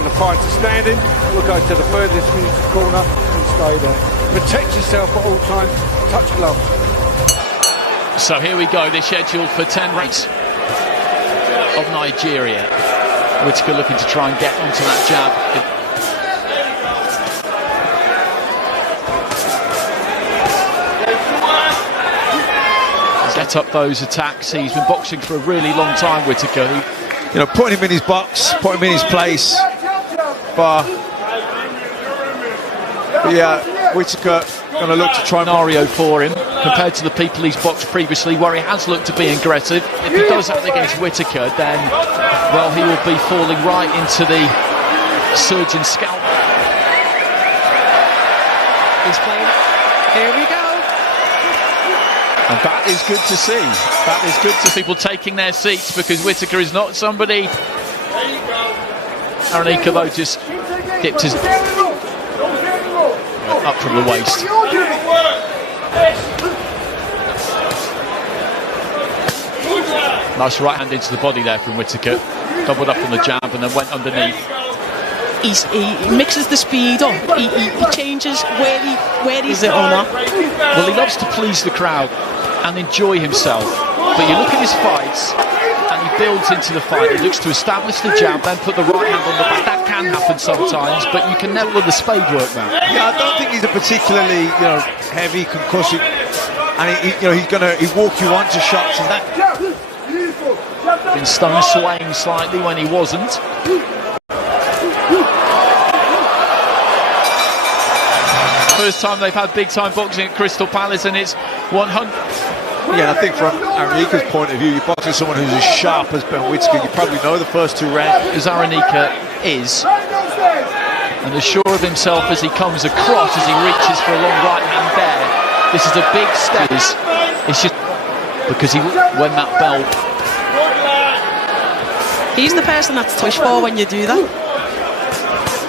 down the fight to standing. We'll go to the furthest neutral corner and stay there. Protect yourself at all times. Touch gloves. So here we go. They're scheduled for 10 rounds of Nigeria. Whittaker looking to try and get onto that jab. Set up those attacks. He's been boxing for a really long time, Whittaker. You know, putting him in his box, putting him in his place. But yeah, Whittaker going to look to try scenario for him compared to the people he's boxed previously, where he has looked to be aggressive. If he does that against Whittaker, then, well, he will be falling right into the surgeon's scalp. He's playing. Here we go. And that is good to see. That is good to see people taking their seats, because Whittaker is not somebody. Areneka, though, just dipped his up from the waist. Nice right hand into the body there from Whittaker. Doubled up on the jab and then went underneath. He mixes the speed up. He changes where he's it or not. Well, he loves to please the crowd and enjoy himself. But you look at his fights and he builds into the fight. He looks to establish the jab, then put the right hand on the back. That can happen sometimes, but you can never let the spade work now. Yeah, I don't think he's a particularly, heavy, concussive, and he'll walk you onto shots, and that. Been stung swaying slightly when he wasn't. First time they've had big time boxing at Crystal Palace, and it's 100. Yeah, I think from Areneka's point of view, you're boxing someone who's as sharp as Ben Whittaker. You probably know the first two rounds. As Areneka is, and as sure of himself as he comes across as he reaches for a long right hand there. This is a big step. It's just because when that bell. He's the person that's to push for when you do that.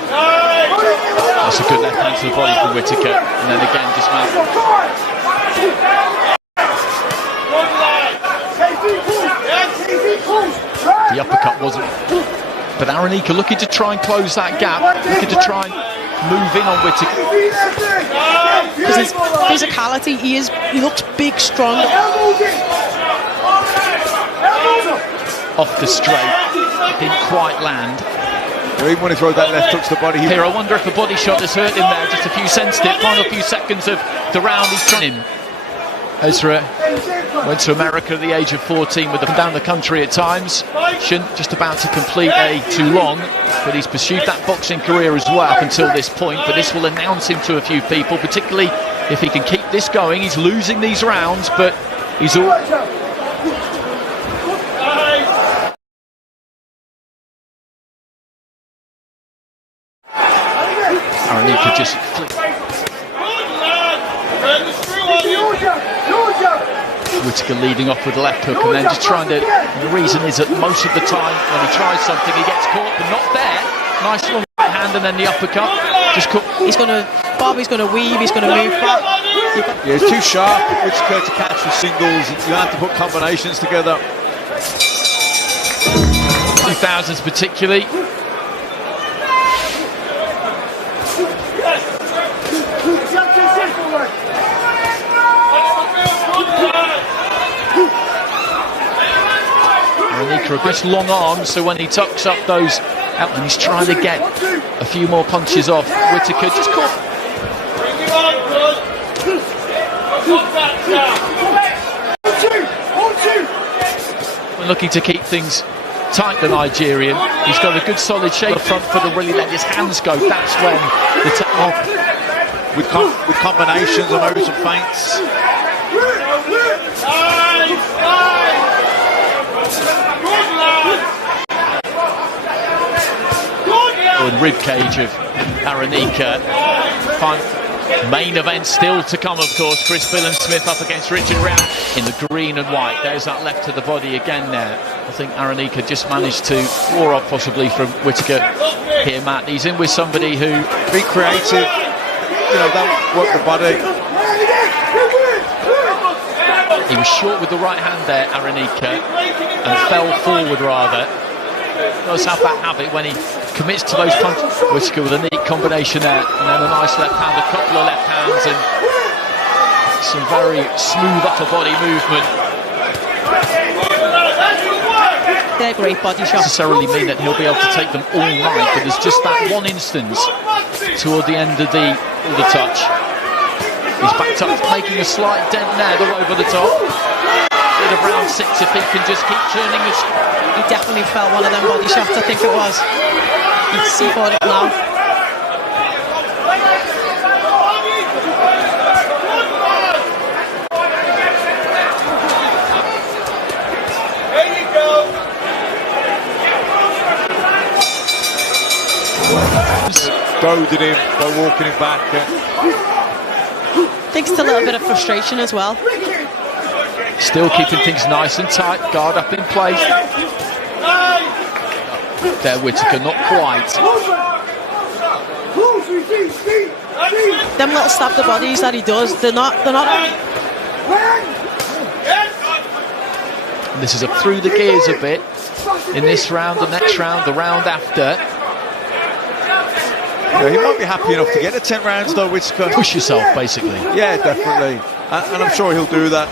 That's a good left hand to the body from Whittaker, and then again dismantled. The uppercut wasn't, but Areneka looking to try and close that gap, looking to try and move in on Whittaker. Because his physicality, he looks big, strong. Off the straight, didn't quite land. Even when he throws that left hook to the body. Here, I wonder if a body shot has hurt him there. Just a few final few seconds of the round. He's trying him. EZRA went to America at the age of 14 with them down the country at times. Just about to complete a too long, but he's pursued that boxing career as well up until this point. But this will announce him to a few people, particularly if he can keep this going. He's losing these rounds, but he's all. Areneka just flipped. Whittaker leading off with the left hook and then just trying to. The reason is that most of the time when he tries something, he gets caught, but not there. Nice long right hand and then the uppercut. Just caught. He's going to weave, he's going to move back. Yeah, it's too sharp, Whittaker, to catch with singles. You have to put combinations together. 2000s particularly. Areneka a bit long arms, so when he tucks up those out, and he's trying to get a few more punches off. Whittaker just caught. Looking to keep things tight, the Nigerian. He's got a good solid shape. The front foot and really let his hands go. That's when the with combinations and maybe some feints. Rib cage of Areneka. Main event still to come, of course. Chris Billam-Smith up against Richard Round in the green and white. There's that left to the body again there. I think Areneka just managed to war off possibly from Whittaker here, Matt. He's in with somebody who... Be creative, don't work the body. He was short with the right hand there, Areneka, and fell forward rather. Does have that habit when he commits to those punches. Whittaker with a neat combination there, and then a nice left hand, a couple of left hands, and some very smooth upper body movement. They're great body shots. Necessarily mean that he'll be able to take them all night, but there's just that one instance toward the end of the touch. He's backed up, making a slight dent there, the over the top. Bit of round 6 if he can just keep turning this. He definitely felt one of them body shots, I think it was. You can see for it now. Goaded him by walking him back. I think it's a little bit of frustration as well. Still keeping things nice and tight, guard up in place. There, Whittaker, not quite. Them little stab the bodies that he does, they're not. And this is up through the gears a bit in this round, the next round, the round after. Yeah, he might be happy enough to get to 10 rounds though, Whittaker. Push yourself, basically. Yeah, definitely. And I'm sure he'll do that.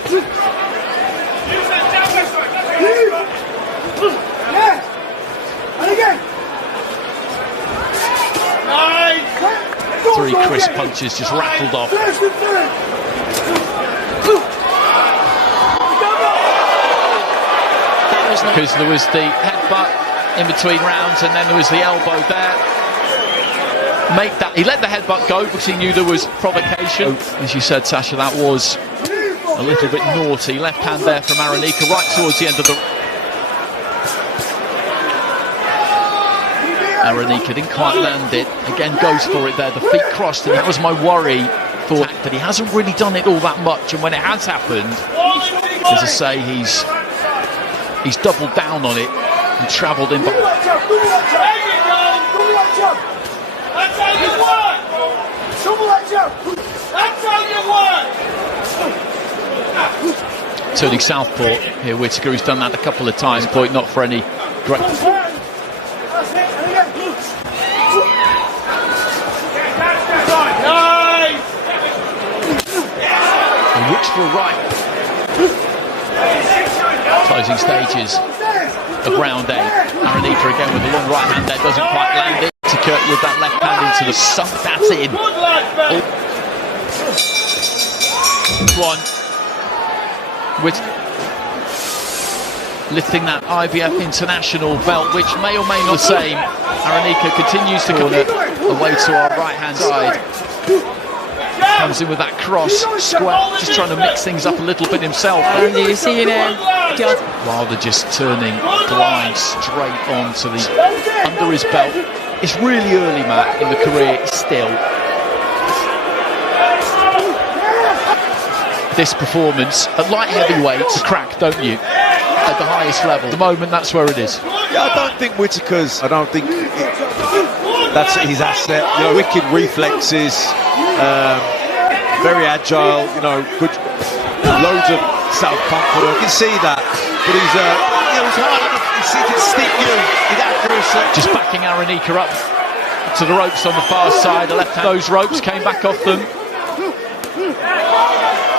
3 crisp punches just rattled off. Because there was the headbutt in between rounds, and then there was the elbow there. He let the headbutt go because he knew there was provocation. As you said, Sasha, that was a little bit naughty. Left hand there from Arenyeka right towards the end of the... Arenyeka didn't quite land it. Again, goes for it there. The feet crossed, and that was my worry for that he hasn't really done it all that much. And when it has happened, as I say, he's doubled down on it and travelled in. That's how you work! That's how you work! Turning southpaw here, Whittaker, who's done that a couple of times, but not for any great... He looks for a right. Closing stages of round 8. Arenyeka again with a long right hand there, doesn't quite land it. With that left hand into the sunk that in. One with lifting that IBF international belt, which may or may not the same. Arenyeka continues to corner away to our right hand side. Comes in with that cross, square, just trying to mix things up a little bit himself. And you see Wilder just turning blind straight on to the under his belt. It's really early, Matt, in the career still. This performance at light heavyweight, crack, don't you? At the highest level. At the moment, that's where it is. Yeah, I don't think Whittaker's. That's his asset. You know, wicked reflexes, very agile. You know, good, loads of self-confidence. You can see that, but he's hard enough. He can stick you with accuracy. Just backing Arenyeka up to the ropes on the far side. The left hand. Those ropes came back off them.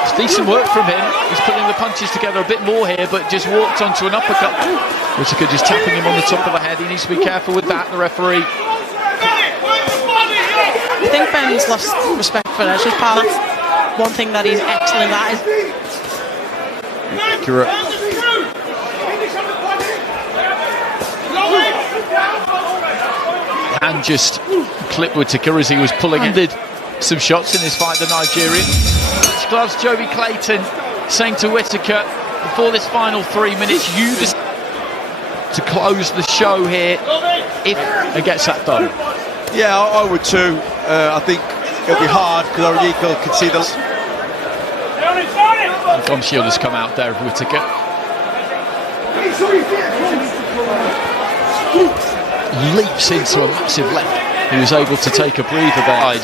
It's decent work from him. He's putting the punches together a bit more here, but just walked onto an uppercut. Whittaker just tapping him on the top of the head. He needs to be careful with that, the referee. I think Ben's lost respect for Ezra's power. One thing that he's excellent at is... Accurate. And just clipped Whittaker as he was pulling in. Did some shots in his fight, the Nigerian. Gloves, Joby Clayton saying to Whittaker before this final 3 minutes, you just to close the show here if it gets that done. Yeah, I would too. I think it'll be hard because Arenyeka can see the... Gum Shield has come out there of Whittaker. Leaps into a massive left. He was able to take a breather there.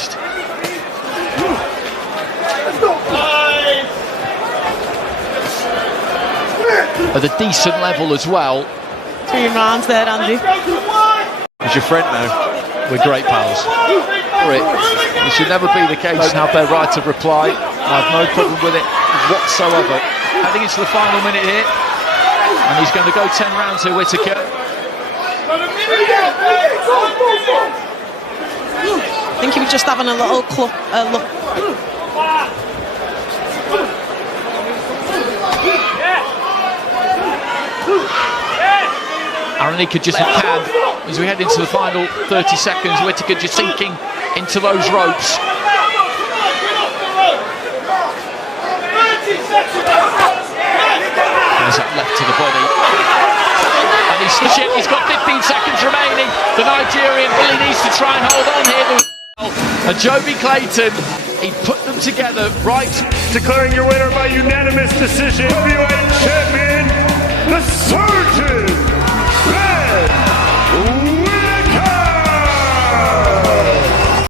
At a decent level as well. 3 rounds there, Andy. As your friend now. We're great pals. It should never be the case and have their right of reply. I have no problem with it whatsoever. Heading into the final minute here, and he's going to go 10 rounds here, Whittaker. I think he was just having a little look. Arenyeka just can, as we head into the final 30 seconds, Whittaker just sinking into those ropes. There's that left to the body. And he's got 15 seconds remaining. The Nigerian really needs to try and hold on here. And Joby Clayton, he put them together right. Declaring your winner by unanimous decision, heavyweight champion, the